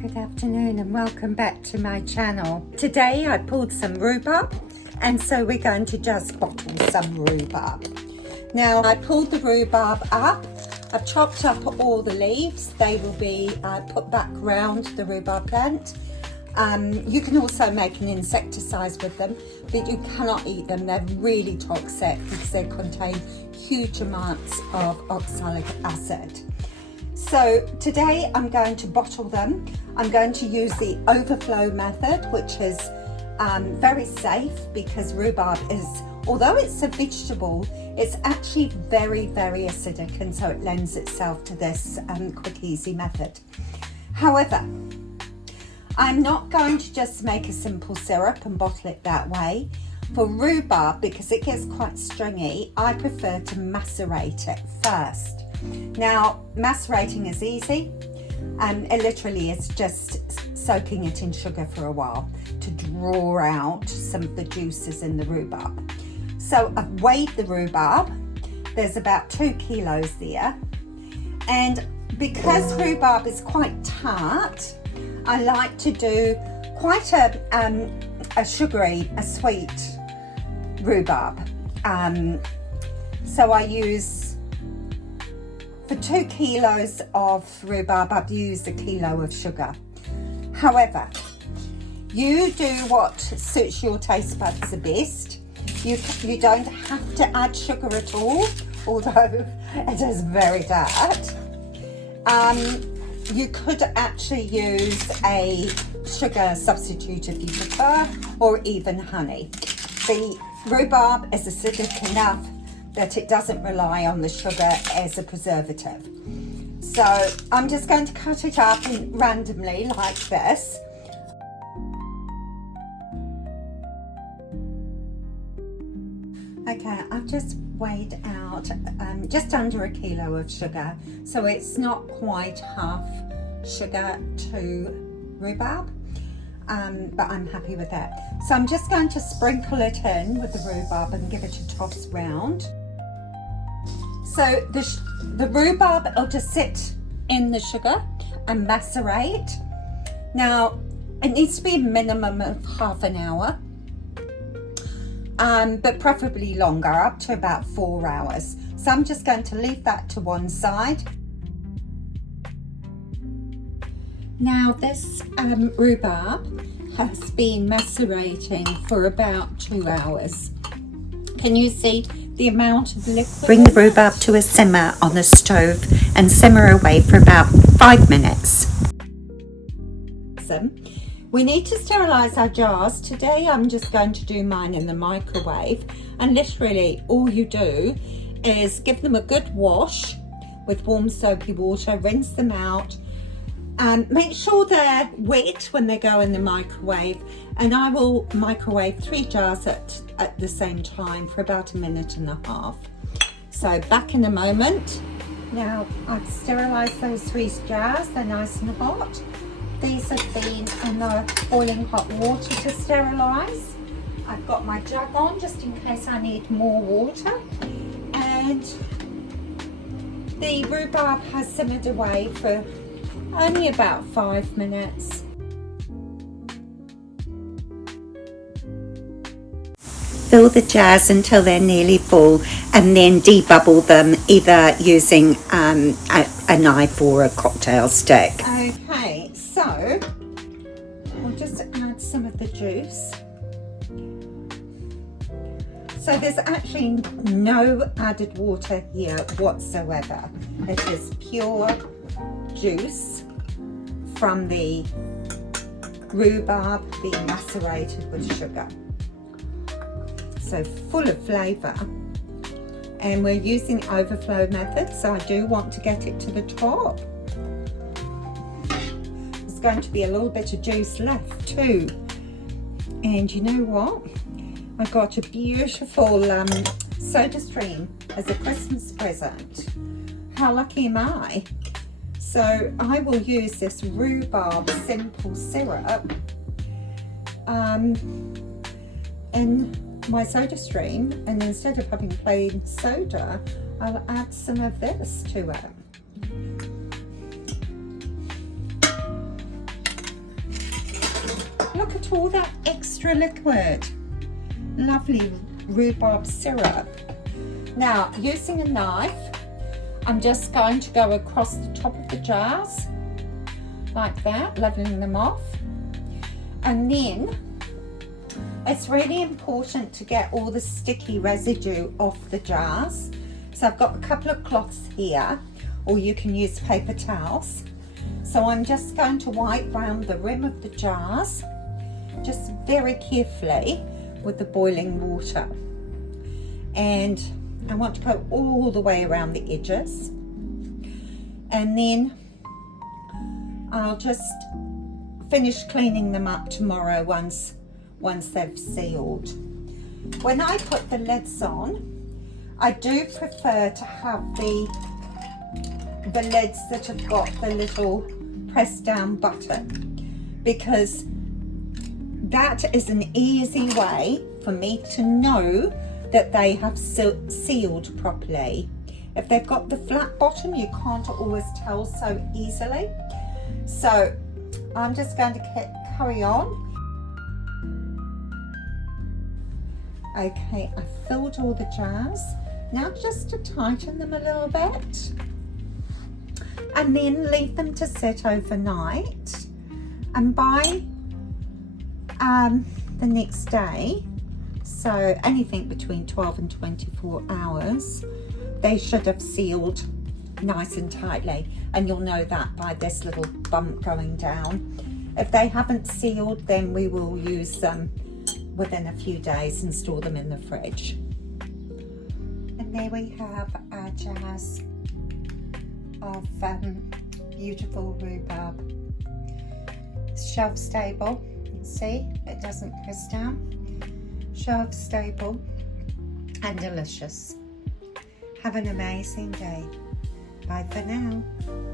Good afternoon and welcome back to my channel. Today I pulled some rhubarb and so we're going to just bottle some rhubarb. Now I pulled the rhubarb up, I've chopped up all the leaves. They will be put back around the rhubarb plant. You can also make an insecticide with them, but you cannot eat them. They're really toxic because they contain huge amounts of oxalic acid. So today I'm going to bottle them. I'm going to use the overflow method, which is very safe because rhubarb is, although it's a vegetable, it's actually very, very acidic, and so it lends itself to this quick, easy method. However, I'm not going to just make a simple syrup and bottle it that way. For rhubarb, because it gets quite stringy, I prefer to macerate it first. Now, macerating is easy. It literally is just soaking it in sugar for a while to draw out some of the juices in the rhubarb. So I've weighed the rhubarb. There's about 2 kilos there. And because rhubarb is quite tart, I like to do quite a sugary, a sweet rhubarb. So I use, for 2 kilos of rhubarb, I've used 1 kilo of sugar. However, you do what suits your taste buds the best. You don't have to add sugar at all, although it is very tart. You could actually use a sugar substitute if you prefer, or even honey. The rhubarb is acidic enough that it doesn't rely on the sugar as a preservative. So I'm just going to cut it up randomly like this. Okay, I've just weighed out just under 1 kilo of sugar, so it's not quite half sugar to rhubarb, but I'm happy with that. So I'm just going to sprinkle it in with the rhubarb and give it a toss round. So the rhubarb will just sit in the sugar and macerate. Now, it needs to be a minimum of half an hour. But preferably longer, up to about 4 hours. So I'm just going to leave that to one side. Now this rhubarb has been macerating for about 2 hours. Can you see the amount of liquid? Bring the rhubarb to a simmer on the stove and simmer away for about 5 minutes. We need to sterilise our jars. Today I'm just going to do mine in the microwave, and literally all you do is give them a good wash with warm soapy water, rinse them out, and make sure they're wet when they go in the microwave. And I will microwave 3 jars at the same time for about 1.5 minutes. So back in a moment. Now I've sterilised those 3 jars, they're nice and hot. These have been in the boiling hot water to sterilise. I've got my jug on just in case I need more water. And the rhubarb has simmered away for only about 5 minutes. Fill the jars until they're nearly full and then debubble them either using a knife or a cocktail stick. Okay, so we'll just add some of the juice. So there's actually no added water here whatsoever. It is pure juice from the rhubarb being macerated with sugar. So full of flavour, and we're using the overflow method, so I do want to get it to the top. There's going to be a little bit of juice left too, and you know what, I got a beautiful soda stream as a Christmas present. How lucky am I? So I will use this rhubarb simple syrup in my soda stream, and instead of having plain soda, I'll add some of this to it. look at all that extra liquid. Lovely rhubarb syrup. Now, using a knife, I'm just going to go across the top of the jars, like that, leveling them off. And then, it's really important to get all the sticky residue off the jars. So I've got a couple of cloths here, or you can use paper towels. So I'm just going to wipe round the rim of the jars, just very carefully with the boiling water. And I want to go all the way around the edges. And then I'll just finish cleaning them up tomorrow once they've sealed. When I put the lids on, I do prefer to have the lids that have got the little press down button, because that is an easy way for me to know that they have sealed properly. If they've got the flat bottom, you can't always tell so easily. So I'm just going to carry on. Okay, I filled all the jars. Now just to tighten them a little bit, and then leave them to sit overnight. And by the next day, so anything between 12 and 24 hours, they should have sealed nice and tightly. And you'll know that by this little bump going down. If they haven't sealed, then we will use them within a few days and store them in the fridge. And there we have our jars of beautiful rhubarb. It's shelf stable. You can see it doesn't press down. Shelf stable and delicious. Have an amazing day. Bye for now.